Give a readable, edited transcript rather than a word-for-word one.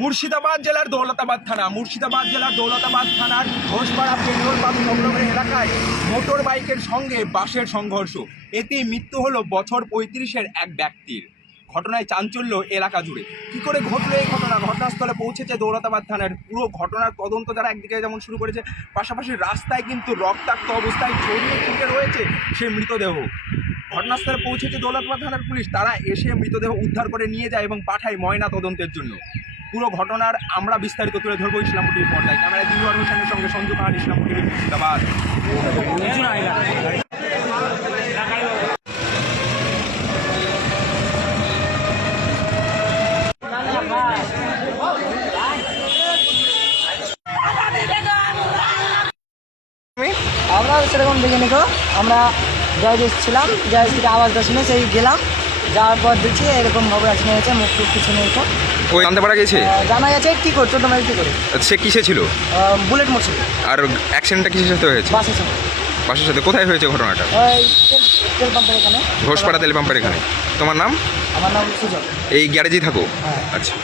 মুর্শিদাবাদ জেলার দৌলতাবাদ থানার Ghoshpara petrol pump সংলগ্ন এলাকায় মোটর বাইকের সঙ্গে বাসের সংঘর্ষ। এতে মৃত্যু হলো বছর 35-এর এক ব্যক্তির। ঘটনায় চাঞ্চল্য এলাকা জুড়ে। কি করে ঘটলো এই ঘটনা? ঘটনাস্থলে পৌঁছেছে দৌলতাবাদ থানার। পুরো ঘটনার তদন্ত তারা একদিকে যেমন শুরু করেছে, পাশাপাশি রাস্তায় কিন্তু রক্তাক্ত অবস্থায় ছড়িয়ে ছিটে রয়েছে সে মৃতদেহ। ঘটনাস্থলে পৌঁছেছে দৌলতাবাদ থানার পুলিশ। তারা এসে মৃতদেহ উদ্ধার করে নিয়ে যায় এবং পাঠায় ময়না তদন্তের জন্য। পুরো ঘটনার আমরা বিস্তারিত তুলে ধরবো ইসলামপুর টিভির পর্দায়। ক্যামেরায় দিলওয়ার হোসেনের সঙ্গে সঞ্জু খান, ইসলামপুর টিভি, মুর্শিদাবাদ। আমরা সেরকম দেখে নিকো, আমরা গ্যারেজ এসেছিলাম, গ্যারেজ থেকে আওয়াজটা শুনে সেই গেলাম। যাওয়ার পর দেখছি এরকম খবর আছে হয়েছে, মুখ টুক কিছু নেই। ওই জানতে পারা গেছে জানা গেছে কী করছো তোমরা, কী করে সে কিসে ছিল? Bullet motorcycle. আর অ্যাক্সিডেন্টটা কিসের সাথে হয়েছে? বাসের সঙ্গে। বাসের সাথে? কোথায় হয়েছে ঘটনাটা? ওই তেল পাম্পের এখানে, ঘোষপাড়া তেল পাম্পের এখানে। তোমার নাম? আমার নাম সুজন। এই গ্যারেজেই থাকো? হ্যাঁ। আচ্ছা।